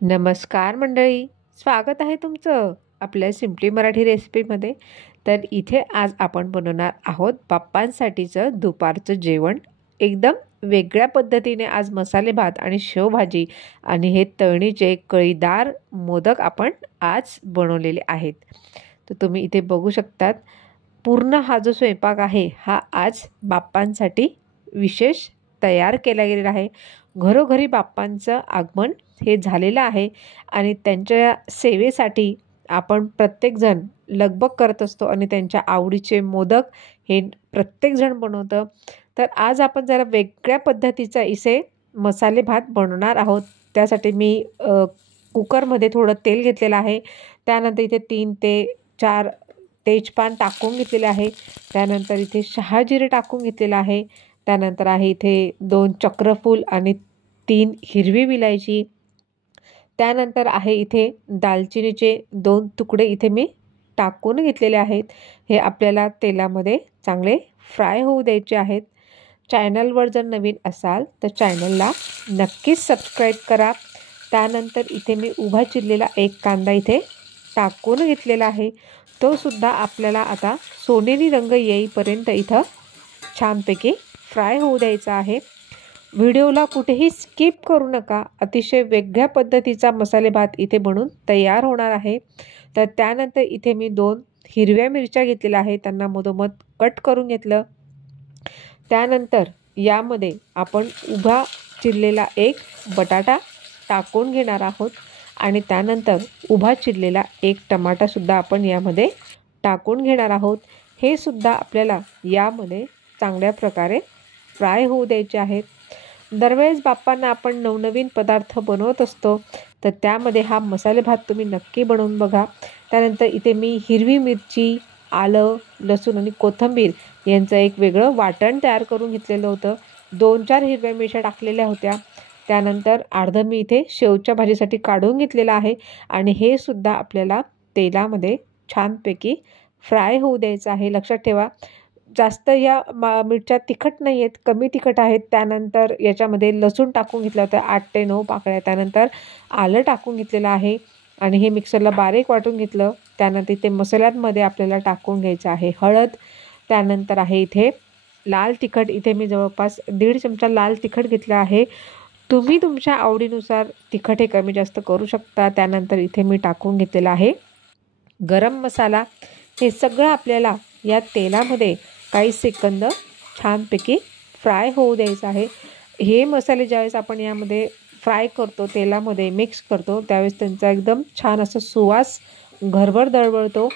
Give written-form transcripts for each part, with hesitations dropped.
नमस्कार मंडळी, स्वागत आहे तुमचं आपल्या सिम्पली मराठी रेसिपीमध्ये। तर इथे आज आपण बनवणार आहोत बाप्पांसाठीचं दुपारचं जेवण। एकदम वेगळ्या पद्धतीने आज मसाले भात आणि शेवभाजी आणि हे तळणीचे कळीदार मोदक आपण आज बनवलेले आहेत। तर तुम्ही इथे बघू शकतात, पूर्ण हा जो स्वयंपाक आहे हा आज बाप्पांसाठी विशेष तयार केला गेलेला आहे। घरोघरी बाप्पांचं आगमन हे झालेलं आहे आणि त्यांच्या सेवेसाठी आपण प्रत्येकजण लगबग करत असतो आणि त्यांच्या आवडीचे मोदक हे प्रत्येकजण बनवतं। तर आज आपण जरा वेगळ्या पद्धतीचा इसे मसाले भात बनवणार आहोत। त्यासाठी मी कुकरमध्ये थोडं तेल घेतलेलं आहे। त्यानंतर इथे 3 ते 4 तेजपान टाकून घेतलेले आहे। त्यानंतर इथे शहाजिरे टाकून घेतलेलं आहे। त्यानंतर आहे इथे 2 चक्रफूल आणि 3 हिरवी विलायची। त्यानंतर आहे इथे दालचिनीचे 2 तुकडे इथे मी टाकून घेतलेले आहेत। हे आपल्याला तेलामध्ये चांगले फ्राय होऊ द्यायचे आहेत। चॅनलवर जर नवीन असाल तर चॅनलला नक्कीच सबस्क्राईब करा। त्यानंतर इथे मी उभा चिरलेला एक कांदा इथे टाकून घेतलेला आहे। तो सुद्धा आपल्याला आता सोनेरी रंग येईपर्यंत इथं छानपैकी फ्राय होऊ द्यायचा आहे। व्हिडिओला कुठेही स्किप करू नका। अतिशय वेगळ्या पद्धतीचा मसाले भात इथे बनून तयार होणार आहे। तर त्यानंतर इथे मी 2 हिरव्या मिरच्या घेतलेल्या आहेत, त्यांना मधोमध कट करून घेतलं। त्यानंतर यामध्ये आपण उभा चिरलेला एक बटाटा टाकून घेणार आहोत आणि त्यानंतर उभा चिरलेला एक टमाटासुद्धा आपण यामध्ये टाकून घेणार आहोत। हे सुद्धा आपल्याला यामध्ये चांगल्या प्रकारे फ्राय होऊ द्यायचे आहेत। दरवेळेस बाप्पांना आपण नवनवीन पदार्थ बनवत असतो, तर त्यामध्ये हा मसाले भात तुम्ही नक्की बनवून बघा। त्यानंतर इथे मी हिरवी मिरची, आलं, लसूण आणि कोथिंबीर यांचं एक वेगळं वाटण तयार करून घेतलेलं होतं। 2-4 हिरव्या मिरच्या टाकलेल्या होत्या। त्यानंतर अर्धं मी इथे शेवच्या भाजीसाठी काढून घेतलेलं आहे आणि हे सुद्धा आपल्याला तेलामध्ये छानपैकी फ्राय होऊ द्यायचं आहे। लक्षात ठेवा, जास्त या मिरच्या तिखट नाही आहेत, कमी तिखट आहेत। त्यानंतर याच्यामध्ये लसूण टाकून घेतला होता 8 ते 9 पाकळ्या। त्यानंतर आलं टाकून घेतलेलं आहे आणि हे मिक्सरला बारीक वाटून घेतलं। त्यानंतर इथे मसाल्यांमध्ये आपल्याला टाकून घ्यायचं आहे हळद। त्यानंतर आहे इथे लाल तिखट, इथे मी जवळपास 1.5 चमचा लाल तिखट घेतलं आहे। तुम्ही तुमच्या आवडीनुसार तिखट हे कमी जास्त करू शकता। त्यानंतर इथे मी टाकून घेतलेला आहे गरम मसाला। हे सगळं आपल्याला या तेलामध्ये काही सेकंद छानपैकी फ्राय होऊ द्यायचं आहे। हे मसाले ज्यावेळेस आपण यामध्ये फ्राय करतो, तेलामध्ये मिक्स करतो, त्यावेळेस त्यांचा एकदम छान असा सुवास घरभर दळवळतो।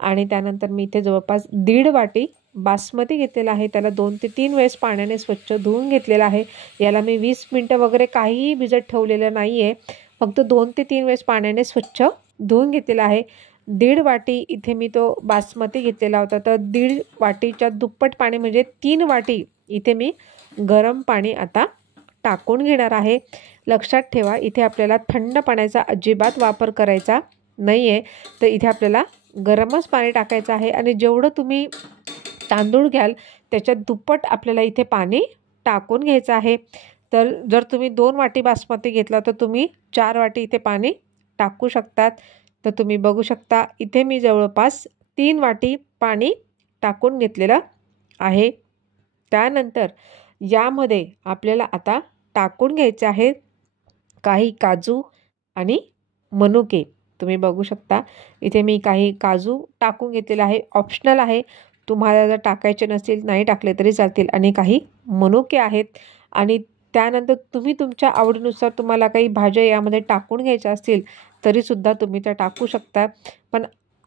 आणि त्यानंतर मी इथे जवळपास 1.5 वाटी बासमती घेतलेला आहे। त्याला 2 ते 3 वेळेस पाण्याने स्वच्छ धुवून घेतलेला आहे। याला मी 20 मिनटं वगैरे काहीही भिजत ठेवलेलं नाही आहे, फक्त 2 ते 3 वेळेस पाण्याने स्वच्छ धुवून घेतलेला आहे। 1.5 वाटी इथे मी तो बासमती घेतलेला होता, तर 1.5 वाटीच्या दुप्पट पाणी म्हणजे 3 वाटी इथे मी गरम पाणी आता टाकून घेणार आहे। लक्षात ठेवा, इथे आपल्याला थंड पाण्याचा अजिबात वापर करायचा नाही आहे, तर इथे आपल्याला गरमच पाणी टाकायचं आहे आणि जेवढं तुम्ही तांदूळ घ्याल त्याच्या दुप्पट आपल्याला इथे पाणी टाकून घ्यायचं आहे। तर जर तुम्ही 2 वाटी बासमती घेतला तर तुम्ही 4 वाटी इथे पाणी टाकू शकतात। तर तुम्ही बघू शकता, इथे मी जवळपास 3 वाटी पाणी टाकून घेतलेलं आहे। त्यानंतर यामध्ये आपल्याला आता टाकून घ्यायचे आहे काही काजू आणि मनुके। तुम्ही बघू शकता, इथे मी काही काजू टाकून घेतलेले आहे, ऑप्शनल आहे, तुम्हाला जर टाकायचे नसतील नाही टाकले तरी चालतील। आणि काही मनुके आहेत आणि त्यानंतर तुम्ही तुमच्या आवडीनुसार तुम्हाला काही भाज्या यामध्ये टाकून घ्यायच्या असतील तरीसुद्धा तुम्ही त्या टाकू शकता। पण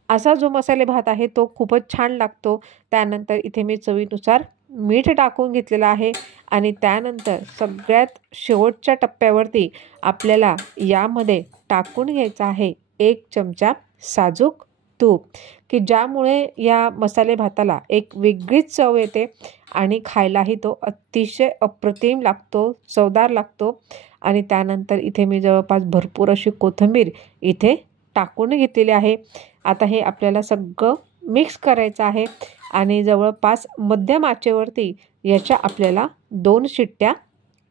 असा जो मसाले भात आहे तो खूपच छान लागतो। त्यानंतर इथे मी चवीनुसार मीठ टाकून घेतलेलं आहे आणि त्यानंतर सगळ्यात शेवटच्या टप्प्यावरती आपल्याला यामध्ये टाकून घ्यायचं आहे 1 चमचा साजूक तूप, की ज्यामुळे या मसाले भाताला एक वेगळीच चव येते आणि खायलाही तो अतिशय अप्रतिम लागतो, चवदार लागतो। आणि त्यानंतर इथे मी जवळपास भरपूर अशी कोथिंबीर इथे टाकून घेतलेली आहे। आता हे आपल्याला सगळं मिक्स करायचं आहे आणि जवळपास मध्यम आचेवरती याच्या आपल्याला 2 शिट्ट्या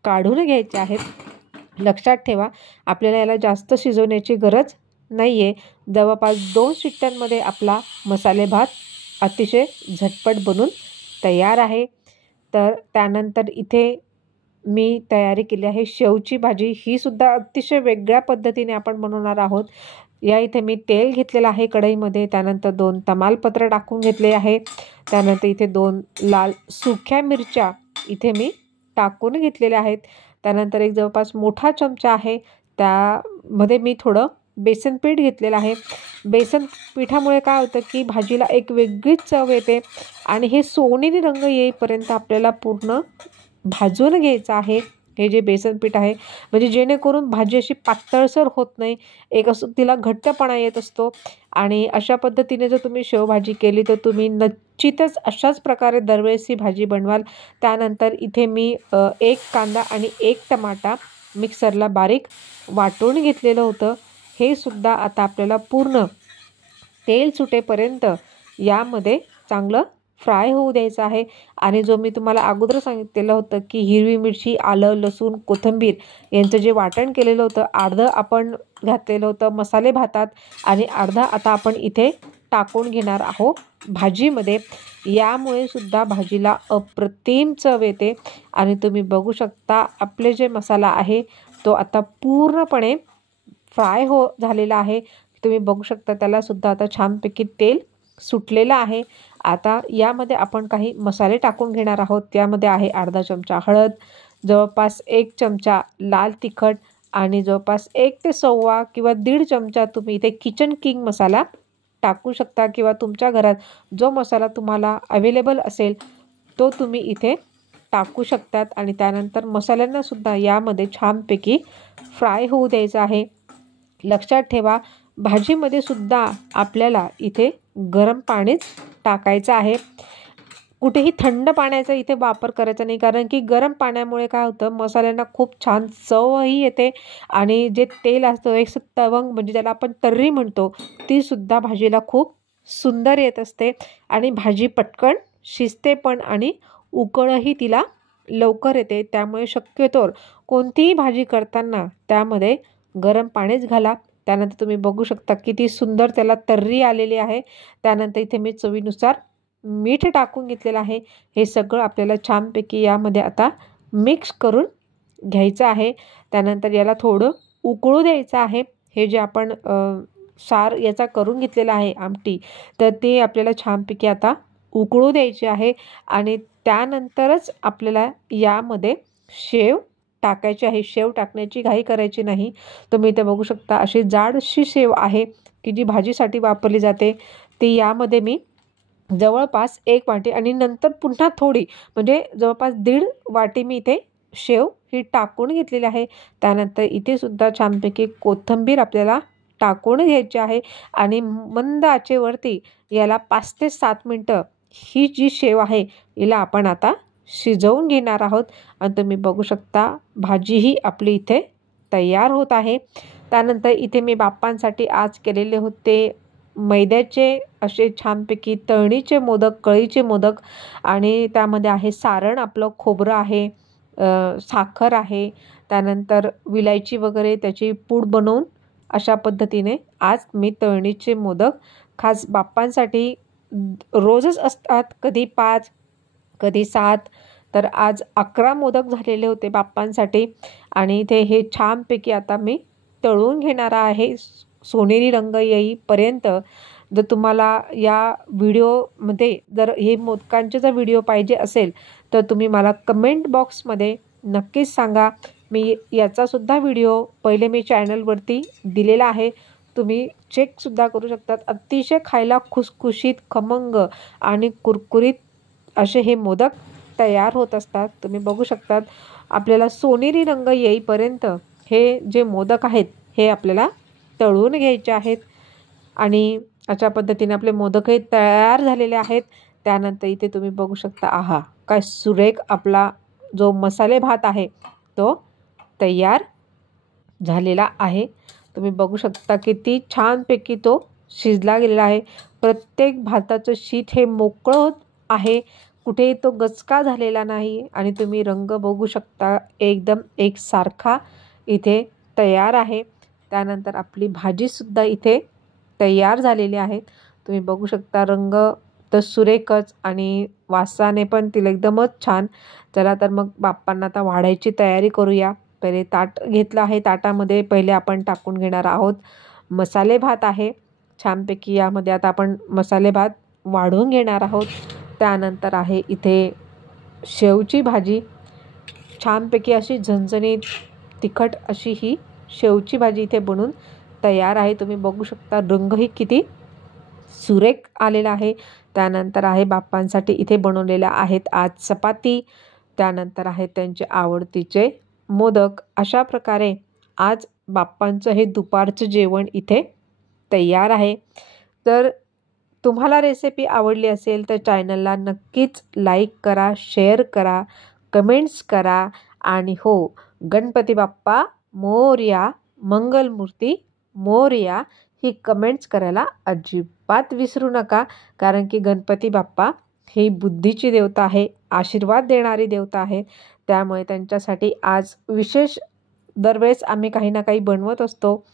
काढून घ्यायच्या आहेत। लक्षात ठेवा, आपल्याला याला जास्त शिजवण्याची गरज नाही आहे. जवळपास 2 शिट्ट्यांमध्ये आपला मसाले भात अतिशय झटपट बनून तयार आहे. तर त्यानंतर इथे मी तयारी केली आहे शेवची भाजी. ही सुद्धा अतिशय वेगळ्या पद्धतीने आपण बनवणार आहोत. या इथे मी तेल घेतलेलं आहे कढईमध्ये. त्यानंतर 2 तमालपत्र टाकून घेतले आहे. त्यानंतर इथे 2 लाल सुक्या मिरच्या इथे मी टाकून घेतलेल्या आहेत. त्यानंतर एक जवळपास मोठा चमचा आहे, त्यामध्ये मी थोडं बेसन पीठ घेतलेलं आहे. बेसन पिठामुळे काय होतं की भाजीला एक वेगळीच चव येते आणि हे सोनेरी रंग येईपर्यंत आपल्याला पूर्ण भाजून घ्यायचं आहे हे जे बेसन पीठ आहे, म्हणजे जेणेकरून भाजी अशी पातळसर होत नाही, एक असं तिला घट्टपणा येत असतो. आणि अशा पद्धतीने जर तुम्ही शेवभाजी केली तर तुम्ही निश्चितच अशाच प्रकारे दरवेळेस ही भाजी बनवाल. त्यानंतर इथे मी 1 कांदा आणि 1 टमाटा मिक्सरला बारीक वाटून घेतलेलं होतं. हे सुद्धा आता आपल्याला पूर्ण तेल सुटेपर्यंत यामध्ये चांगलं फ्राय होऊ द्यायचं आहे. आणि जो मी तुम्हाला अगोदर सांगितलेलं होतं की हिरवी मिरची, आलं, लसूण, कोथिंबीर यांचं जे वाटण केलेलं होतं, अर्धं आपण घातलेलं होतं मसाले भातात आणि अर्धा आता आपण इथे टाकून घेणार आहोत भाजीमध्ये. यामुळे सुद्धा भाजीला अप्रतिम चव येते. आणि तुम्ही बघू शकता आपले जे मसाला आहे तो आता पूर्णपणे फ्राय झालेला आहे. तुम्ही बघू शकता त्याला सुद्धा आता छानपैकी तेल सुटलेलं आहे. आता यामध्ये आपण काही मसाले टाकून घेणार आहोत. त्यामध्ये आहे अर्धा चमचा हळद, जवळपास 1 चमचा लाल तिखट आणि जवळपास 1 ते 1.25 किंवा 1.5 चमचा तुम्ही इथे किचन किंग मसाला टाकू शकता किंवा तुमच्या घरात जो मसाला तुम्हाला अवेलेबल असेल तो तुम्ही इथे टाकू शकतात. आणि त्यानंतर मसाल्यांना सुद्धा यामध्ये छानपैकी फ्राय होऊ द्यायचं आहे. लक्षात ठेवा, भाजीमध्ये सुद्धा आपल्याला इथे गरम पाणीच टाकायचं आहे. कुठेही थंड पाण्याचा इथे वापर करायचा नाही, कारण की गरम पाण्यामुळे काय होतं, मसाल्यांना खूप छान चवही येते आणि जे तेल असतं एक तवंग म्हणजे ज्याला आपण तर्री म्हणतो, ती सुद्धा भाजीला खूप सुंदर येत असते आणि भाजी पटकन शिजते पण आणि उकळही तिला लवकर येते. त्यामुळे शक्यतोवर कोणतीही भाजी करताना त्यामध्ये गरम पाणीच घाला. त्यानंतर तुम्ही बघू शकता किती सुंदर त्याला तर्री आलेली आहे. त्यानंतर इथे मी चवीनुसार मीठ टाकून घेतलेलं आहे. हे सगळं आपल्याला छानपैकी यामध्ये आता मिक्स करून घ्यायचं आहे. त्यानंतर याला थोडं उकळू द्यायचं आहे. हे जे आपण सार याचा करून घेतलेला आहे आमटी, तर ते आपल्याला छानपैकी आता उकळू द्यायचे आहे. आणि त्यानंतरच आपल्याला यामध्ये शेव टाकायची आहे. शेव टाकण्याची घाई करायची नाही. तुम्ही इथे बघू शकता अशी जाडशी शेव आहे की जी भाजीसाठी वापरली जाते. ती यामध्ये मी जवळपास 1 वाटी आणि नंतर पुन्हा थोडी म्हणजे जवळपास 1.5 वाटी मी इथे शेव ही टाकून घेतलेली आहे. त्यानंतर इथे सुद्धा छानपैकी कोथिंबीर आपल्याला टाकून घ्यायची आहे आणि मंद आचेवरती याला 5 ते 7 मिनटं ही जी शेव आहे हिला आपण आता शिजवून घेणार आहोत. आणि तुम्ही बघू शकता भाजीही आपली इथे तयार होत आहे. त्यानंतर इथे मी बाप्पांसाठी आज केलेले होते मैद्याचे असे छानपैकी तळणीचे मोदक, कळीचे मोदक आणि त्यामध्ये आहे सारण, आपलं खोबरं आहे, साखर आहे, त्यानंतर विलायची वगैरे त्याची पूड बनवून अशा पद्धतीने आज मी तळणीचे मोदक खास बाप्पांसाठी रोजच असतात, कधी 5 कधी 7, तर आज 11 मोदक झालेले होते बाप्पांसाठी. आणि इथे हे छानपैकी आता मी तळून घेणार आहे सोनेरी रंग येईपर्यंत. जर तुम्हाला या व्हिडिओमध्ये जर हे मोदकांचे जर व्हिडिओ पाहिजे असेल तर तुम्ही मला कमेंट बॉक्समध्ये नक्कीच सांगा. मी याचासुद्धा व्हिडिओ पहिले मी चॅनलवरती दिलेला आहे, तुम्ही चेकसुद्धा करू शकतात. अतिशय खायला खुसखुशीत, खमंग आणि कुरकुरीत असे हे मोदक तयार होत असतात. तुम्ही बघू शकतात आपल्याला सोनेरी रंग येईपर्यंत हे जे मोदक आहेत हे आपल्याला तळून घ्यायचे आहेत. आणि अशा पद्धतीने आपले मोदकही तयार झालेले आहेत. त्यानंतर इथे तुम्ही बघू शकता, आहा काय सुरेख आपला जो मसाले भात आहे तो तयार झालेला आहे. तुम्ही बघू शकता किती छानपैकी तो शिजला गेलेला आहे. प्रत्येक भाताचं शीत हे मोकळं होत आहे, कुठेही तो गचका झालेला नाही. आणि तुम्ही रंग बघू शकता एकदम एकसारखा इथे तयार आहे. त्यानंतर आपली भाजीसुद्धा इथे तयार झालेली आहे. तुम्ही बघू शकता रंग तर सुरेखच आणि वासाने पण तिला एकदमच छान. चला तर मग बाप्पांना आता वाढायची तयारी करूया. पहिले ताट घेतलं आहे. ताटामध्ये पहिले आपण टाकून घेणार आहोत मसाले भात आहे. छानपैकी यामध्ये आता आपण मसाले भात वाढून घेणार आहोत. त्यानंतर आहे इथे शेवची भाजी. छानपैकी अशी झणझणीत तिखट अशी ही शेवची भाजी इथे बनून तयार आहे. तुम्ही बघू शकता रंगही किती सुरेख आलेला आहे. त्यानंतर आहे बाप्पांसाठी इथे बनवलेल्या आहेत आज चपाती. त्यानंतर आहेत त्यांचे आवडतीचे मोदक. अशा प्रकारे आज बाप्पांचं हे दुपारचं जेवण इथे तयार आहे. तर तुम्हाला रेसिपी आवडली असेल तर चॅनलला नक्कीच लाईक करा, शेअर करा, कमेंट्स करा आणि हो, गणपती बाप्पा मोरया, मंगलमूर्ती मोरया ही कमेंट्स करायला अजिबात विसरू नका. कारण की गणपती बाप्पा ही बुद्धीची देवता आहे, आशीर्वाद देणारी देवता आहे. त्यामुळे त्यांच्यासाठी आज विशेष दरवेळेस आम्ही काही ना काही बनवत असतो.